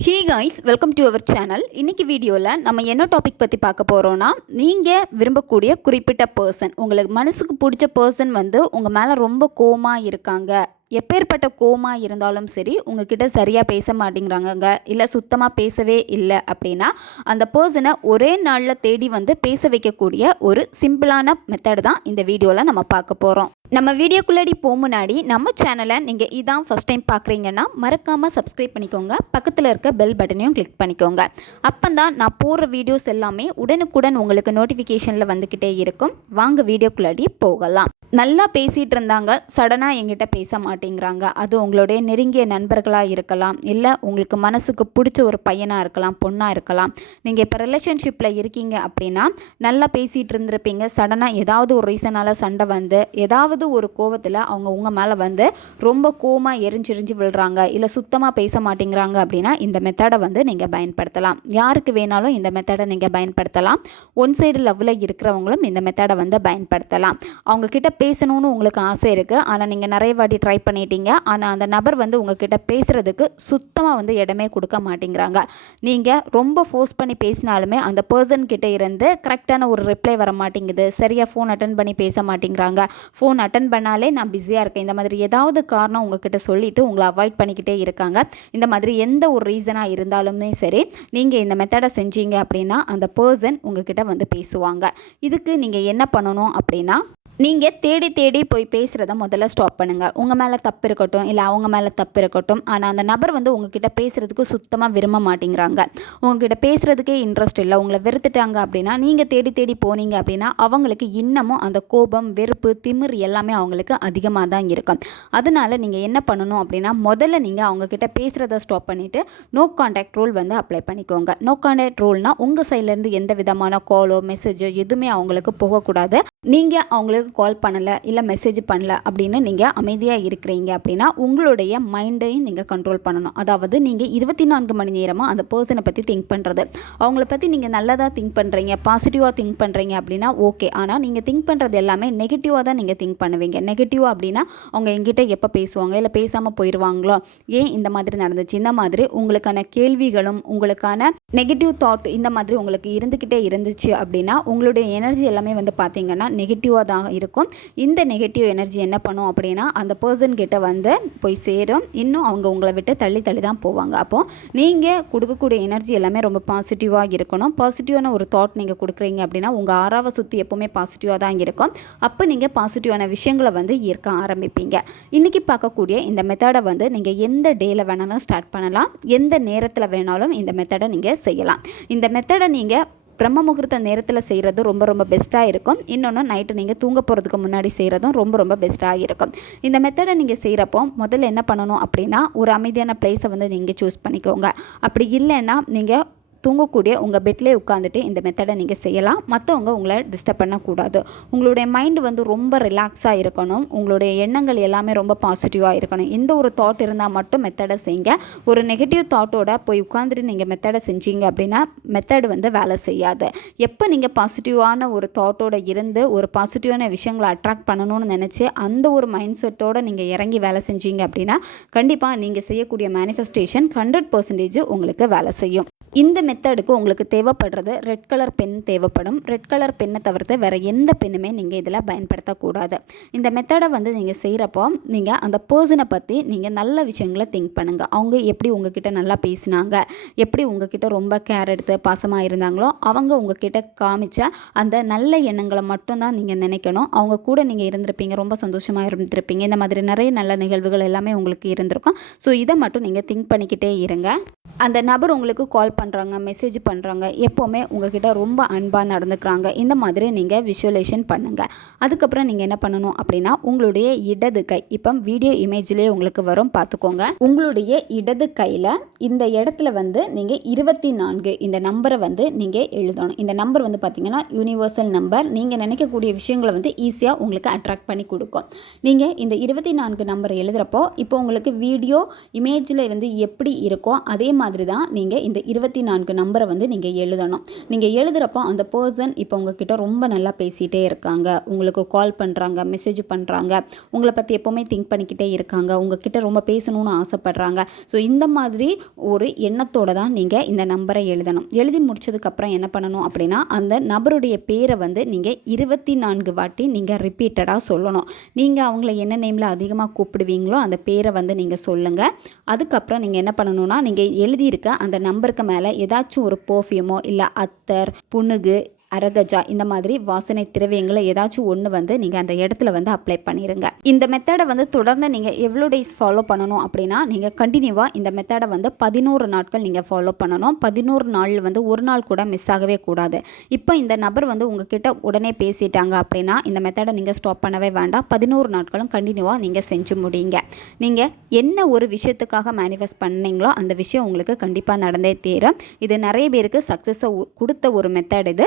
Hi guys welcome to our channel இன்றைக்கி வீடியோவில் நம்ம என்ன டாபிக் பற்றி பார்க்க போகிறோன்னா நீங்கள் விரும்பக்கூடிய குறிப்பிட்ட பர்சன் உங்களுக்கு மனசுக்கு பிடிச்ச பர்சன் வந்து உங்கள் மேலே ரொம்ப கோமாக இருக்காங்க. எப்பேற்பட்ட கோமா இருந்தாலும் சரி உங்ககிட்ட சரியாக பேச மாட்டேங்கிறாங்கங்க. இல்லை சுத்தமாக பேசவே இல்லை அப்படின்னா அந்த பர்சனை ஒரே நாளில் தேடி வந்து பேச வைக்கக்கூடிய ஒரு சிம்பிளான மெத்தட் தான் இந்த வீடியோவில் நம்ம பார்க்க போகிறோம் நம்ம வீடியோக்குள்ளாடி போக முன்னாடி நம்ம சேனலை நீங்கள் இதான் ஃபஸ்ட் டைம் பார்க்குறீங்கன்னா மறக்காமல் சப்ஸ்கிரைப் பண்ணிக்கோங்க. பக்கத்தில் இருக்க பெல் பட்டனையும் கிளிக் பண்ணிக்கோங்க. அப்போ தான் நான் போடுற வீடியோஸ் எல்லாமே உடனுக்குடன் உங்களுக்கு நோட்டிஃபிகேஷனில் வந்துக்கிட்டே இருக்கும். வாங்க வீடியோக்குள்ளாடி போகலாம். நல்லா பேசிகிட்டு இருந்தாங்க சடனாக எங்கிட்ட பேச மாட்டேங்கிறாங்க. அது உங்களுடைய நெருங்கிய நண்பர்களாக இருக்கலாம் இல்லை உங்களுக்கு மனசுக்கு பிடிச்ச ஒரு பையனாக இருக்கலாம் பொண்ணாக இருக்கலாம். நீங்கள் இப்போ ரிலேஷன்ஷிப்பில் இருக்கீங்க அப்படின்னா நல்லா பேசிகிட்டு இருந்திருப்பீங்க சடனாக ஏதாவது ஒரு ரீசனால் சண்டை வந்து ஏதாவது ஒரு கோவத்தில் அவங்க உங்கள் மேலே வந்து ரொம்ப கோமாக எரிஞ்செரிஞ்சு விழுறாங்க இல்லை சுத்தமாக பேச மாட்டேங்கிறாங்க அப்படின்னா இந்த மெத்தடை வந்து நீங்கள் பயன்படுத்தலாம். யாருக்கு வேணாலும் இந்த மெத்தடை நீங்கள் பயன்படுத்தலாம். ஒன் சைடு லவ்வில் இருக்கிறவங்களும் இந்த மெத்தடை வந்து பயன்படுத்தலாம். அவங்கக்கிட்ட பேசணும்னு உங்களுக்கு ஆசை இருக்குது ஆனால் நீங்கள் நிறைய வாட்டி ட்ரை பண்ணிட்டீங்க. ஆனால் அந்த நபர் வந்து உங்ககிட்ட பேசுகிறதுக்கு சுத்தமாக வந்து இடமே கொடுக்க மாட்டேங்கிறாங்க. நீங்கள் ரொம்ப ஃபோர்ஸ் பண்ணி பேசினாலுமே அந்த பர்சன் கிட்டே இருந்து கரெக்டான ஒரு ரிப்ளை வர மாட்டேங்குது. சரியாக ஃபோன் அட்டன் பண்ணி பேச மாட்டேங்கிறாங்க. ஃபோன் அட்டன் பண்ணாலே நான் பிஸியாக இருக்கேன். இந்த மாதிரி ஏதாவது காரணம் உங்ககிட்ட சொல்லிவிட்டு உங்களை அவாய்ட் பண்ணிக்கிட்டே இருக்காங்க. இந்த மாதிரி எந்த ஒரு ரீசனாக இருந்தாலுமே சரி நீங்கள் இந்த மெத்தடை செஞ்சீங்க அப்படின்னா அந்த பர்சன் உங்ககிட்ட வந்து பேசுவாங்க. இதுக்கு நீங்கள் என்ன பண்ணணும் அப்படின்னா நீங்கள் தேடி தேடி போய் பேசுகிறத முதல்ல ஸ்டாப் பண்ணுங்கள் உங்கள் மேலே தப்பு இருக்கட்டும் இல்லை அவங்க மேலே தப்பு இருக்கட்டும் ஆனால் அந்த நபர் வந்து உங்ககிட்ட பேசுகிறதுக்கு சுத்தமாக விரும்ப மாட்டேங்கிறாங்க. உங்ககிட்ட பேசுகிறதுக்கே இன்ட்ரெஸ்ட் இல்லை உங்களை வெறுத்துட்டாங்க அப்படின்னா நீங்கள் தேடி தேடி போனீங்க அப்படின்னா அவங்களுக்கு இன்னமும் அந்த கோபம் வெறுப்பு திமிர் எல்லாமே அவங்களுக்கு அதிகமாக தான் இருக்கும். அதனால் நீங்கள் என்ன பண்ணணும் அப்படின்னா முதல்ல நீங்கள் அவங்கக்கிட்ட பேசுகிறத ஸ்டாப் பண்ணிவிட்டு நோ கான்டாக்ட் ரூல் வந்து அப்ளை பண்ணிக்கோங்க. நோ கான்டாக்ட் ரூல்னால் உங்கள் சைட்லேருந்து எந்த விதமான காலோ மெசேஜோ எதுவுமே அவங்களுக்கு போகக்கூடாது. நீங்கள் அவங்களுக்கு கால் பண்ணலை இல்லை மெசேஜ் பண்ணல அப்படின்னு நீங்கள் அமைதியாக இருக்கிறீங்க அப்படின்னா உங்களுடைய மைண்டையும் நீங்கள் கண்ட்ரோல் பண்ணணும். அதாவது நீங்கள் இருபத்தி நான்கு மணி நேரமாக அந்த பர்சனை பற்றி திங்க் பண்ணுறது அவங்கள பற்றி நீங்கள் நல்லதாக திங்க் பண்ணுறீங்க பாசிட்டிவாக திங்க் பண்ணுறீங்க அப்படின்னா ஓகே ஆனால் நீங்கள் திங்க் பண்ணுறது எல்லாமே நெகட்டிவாக தான் நீங்கள் திங்க் பண்ணுவீங்க. நெகட்டிவாக அப்படின்னா அவங்க எங்கிட்ட எப்போ பேசுவாங்க இல்லை பேசாமல் போயிடுவாங்களோ ஏன் இந்த மாதிரி நடந்துச்சு? இந்த மாதிரி உங்களுக்கான கேள்விகளும் உங்களுக்கான நெகட்டிவ் தாட் இந்த மாதிரி உங்களுக்கு இருந்துக்கிட்டே இருந்துச்சு அப்படின்னா உங்களுடைய எனர்ஜி எல்லாமே வந்து பார்த்திங்கன்னா நெகட்டிவாக தான் இருக்கும். இந்த நெகட்டிவ் எனர்ஜி என்ன பண்ணும் அப்படின்னா அந்த பர்சன் கிட்ட வந்து போய் சேரும். இன்னும் அவங்க உங்களை விட்டு தள்ளி தள்ளி தான் போவாங்க. அப்போது நீங்கள் கொடுக்கக்கூடிய எனர்ஜி எல்லாமே ரொம்ப பாசிட்டிவாக இருக்கணும். பாசிட்டிவான ஒரு தாட் நீங்கள் கொடுக்குறீங்க அப்படின்னா உங்கள் ஆறாவை சுற்றி எப்போவுமே பாசிட்டிவாக தான் இருக்கும். அப்போ நீங்கள் பாசிட்டிவான விஷயங்களை வந்து ஈர்க்க ஆரம்பிப்பீங்க. இன்றைக்கி பார்க்கக்கூடிய இந்த மெத்தடை வந்து நீங்கள் எந்த டேயில் வேணாலும் ஸ்டார்ட் பண்ணலாம். எந்த நேரத்தில் வேணாலும் இந்த மெத்தடை நீங்கள் செய்யலாம். இந்த மெத்தடை நீங்கள் பிரம்ம முகூர்த்த நேரத்தில் செய்கிறது ரொம்ப ரொம்ப பெஸ்ட்டாக இருக்கும். இன்னொன்று நைட்டு நீங்கள் தூங்க போகிறதுக்கு முன்னாடி செய்கிறதும் ரொம்ப ரொம்ப பெஸ்ட்டாக இருக்கும். இந்த மெத்தடை நீங்கள் செய்கிறப்போ முதல்ல என்ன பண்ணணும் அப்படின்னா ஒரு அமைதியான பிளேஸை வந்து நீங்கள் சூஸ் பண்ணிக்கோங்க. அப்படி இல்லைன்னா நீங்கள் தூங்கக்கூடிய உங்கள் பெட்லேயே உட்காந்துட்டு இந்த மெத்தடை நீங்கள் செய்யலாம். மற்றவங்க உங்களை டிஸ்டர்ப் பண்ணக்கூடாது. உங்களுடைய மைண்டு வந்து ரொம்ப ரிலாக்ஸாக இருக்கணும். உங்களுடைய எண்ணங்கள் எல்லாமே ரொம்ப பாசிட்டிவாக இருக்கணும். இந்த ஒரு தாட் இருந்தால் மட்டும் மெத்தடை செய்யுங்க ஒரு நெகட்டிவ் தாட்டோட போய் உட்காந்துட்டு நீங்கள் மெத்தடை செஞ்சீங்க அப்படின்னா மெத்தடு வந்து வேலை செய்யாது. எப்போ நீங்கள் பாசிட்டிவான ஒரு தாட்டோட இருந்து ஒரு பாசிட்டிவான விஷயங்களை அட்ராக்ட் பண்ணணும்னு நினச்சி அந்த ஒரு மைண்ட் செட்டோடு நீங்கள் இறங்கி வேலை செஞ்சீங்க அப்படின்னா கண்டிப்பாக நீங்கள் செய்யக்கூடிய மேனிஃபெஸ்டேஷன் ஹண்ட்ரட் பர்சன்டேஜ் உங்களுக்கு வேலை செய்யும். இந்த மெத்தடுக்கு உங்களுக்கு தேவைப்படுறது ரெட் கலர் பென் தேவைப்படும். ரெட் கலர் பென்னை தவிர்த்து வேறு எந்த பெண்ணுமே நீங்கள் இதில் பயன்படுத்தக்கூடாது. இந்த மெத்தடை வந்து நீங்கள் செய்கிறப்போ நீங்கள் அந்த பர்சனை பற்றி நீங்கள் நல்ல விஷயங்களை திங்க் பண்ணுங்கள் அவங்க எப்படி உங்ககிட்ட நல்லா பேசினாங்க எப்படி உங்ககிட்ட ரொம்ப கேர் எடுத்து பாசமாக இருந்தாங்களோ அவங்க உங்ககிட்ட காமிச்ச அந்த நல்ல எண்ணங்களை மட்டும்தான் நீங்கள் நினைக்கணும். அவங்க கூட நீங்கள் இருந்திருப்பீங்க ரொம்ப சந்தோஷமாக இருந்திருப்பீங்க. இந்த மாதிரி நிறைய நல்ல நிகழ்வுகள் எல்லாமே உங்களுக்கு இருந்திருக்கும். ஸோ இதை மட்டும் நீங்கள் திங்க் பண்ணிக்கிட்டே இருங்க. அந்த நபர் உங்களுக்கு கால் பண்ணுறாங்க மெசேஜ் பண்ணுறாங்க எப்போவுமே உங்ககிட்ட ரொம்ப அன்பாக நடந்துக்கிறாங்க. இந்த மாதிரி நீங்கள் விஷுவலேஷன் பண்ணுங்கள் அதுக்கப்புறம் நீங்கள் என்ன பண்ணணும் அப்படின்னா உங்களுடைய இடது கை இப்போ வீடியோ இமேஜ்லேயே உங்களுக்கு வரும் பார்த்துக்கோங்க. உங்களுடைய இடது கையில் இந்த இடத்துல வந்து நீங்கள் இருபத்தி நான்கு இந்த நம்பரை வந்து நீங்கள் எழுதணும். இந்த நம்பர் வந்து பார்த்தீங்கன்னா யூனிவர்சல் நம்பர் நீங்கள் நினைக்கக்கூடிய விஷயங்களை வந்து ஈஸியாக உங்களுக்கு அட்ராக்ட் பண்ணி கொடுக்கும். நீங்கள் இந்த இருபத்தி நான்கு நம்பர் எழுதுகிறப்போ இப்போ உங்களுக்கு வீடியோ இமேஜில் வந்து எப்படி இருக்கோ அதே மாதிரி தான் நீங்கள் இந்த இருபத்தி இருபத்தி நான்கு நம்பரை வந்து நீங்கள் எழுதணும். நீங்கள் எழுதுகிறப்போ அந்த பர்சன் இப்போ உங்ககிட்ட ரொம்ப நல்லா பேசிகிட்டே இருக்காங்க. உங்களுக்கு கால் பண்ணுறாங்க மெசேஜ் பண்ணுறாங்க உங்களை பற்றி எப்போவுமே திங்க் பண்ணிக்கிட்டே இருக்காங்க. உங்ககிட்ட ரொம்ப பேசணும்னு ஆசைப்பட்றாங்க. ஸோ இந்த மாதிரி ஒரு எண்ணத்தோடு தான் நீங்கள் இந்த நம்பரை எழுதணும். எழுதி முடிச்சதுக்கப்புறம் என்ன பண்ணணும் அப்படின்னா அந்த நபருடைய பேரை வந்து நீங்கள் இருபத்தி நான்கு வாட்டி நீங்கள் ரிப்பீட்டடாக சொல்லணும். நீங்கள் அவங்கள என்ன நேமில் அதிகமாக கூப்பிடுவீங்களோ அந்த பேரை வந்து நீங்கள் சொல்லுங்கள் அதுக்கப்புறம் நீங்கள் என்ன பண்ணணும்னா நீங்கள் எழுதியிருக்க அந்த நம்பருக்கு மேலே ஏதாச்சும் ஒரு பர்ஃப்யூமோ இல்லை அத்தர் புணுகு அரகஜா இந்த மாதிரி வாசனை திரவியங்களை ஏதாச்சும் ஒன்று வந்து நீங்கள் அந்த இடத்துல வந்து அப்ளை பண்ணிடுங்க இந்த மெத்தடை வந்து தொடர்ந்து நீங்கள் எவ்வளோ டேஸ் ஃபாலோ பண்ணணும் அப்படின்னா நீங்கள் கண்டினியூவாக இந்த மெத்தடை வந்து பதினோரு நாட்கள் நீங்கள் ஃபாலோ பண்ணணும். பதினோரு நாள் வந்து ஒரு நாள் கூட மிஸ் ஆகவே கூடாது. இப்போ இந்த நபர் வந்து உங்ககிட்ட உடனே பேசிட்டாங்க அப்படின்னா இந்த மெத்தடை நீங்கள் ஸ்டாப் பண்ணவே வேண்டாம். பதினோரு நாட்களும் கண்டினியூவாக நீங்கள் செஞ்சு முடியுங்க. நீங்கள் என்ன ஒரு விஷயத்துக்காக மேனிஃபெஸ்ட் பண்ணீங்களோ அந்த விஷயம் உங்களுக்கு கண்டிப்பாக நடந்தே தீரும். இது நிறைய பேருக்கு சக்ஸஸை கொடுத்த ஒரு மெத்தட் இது.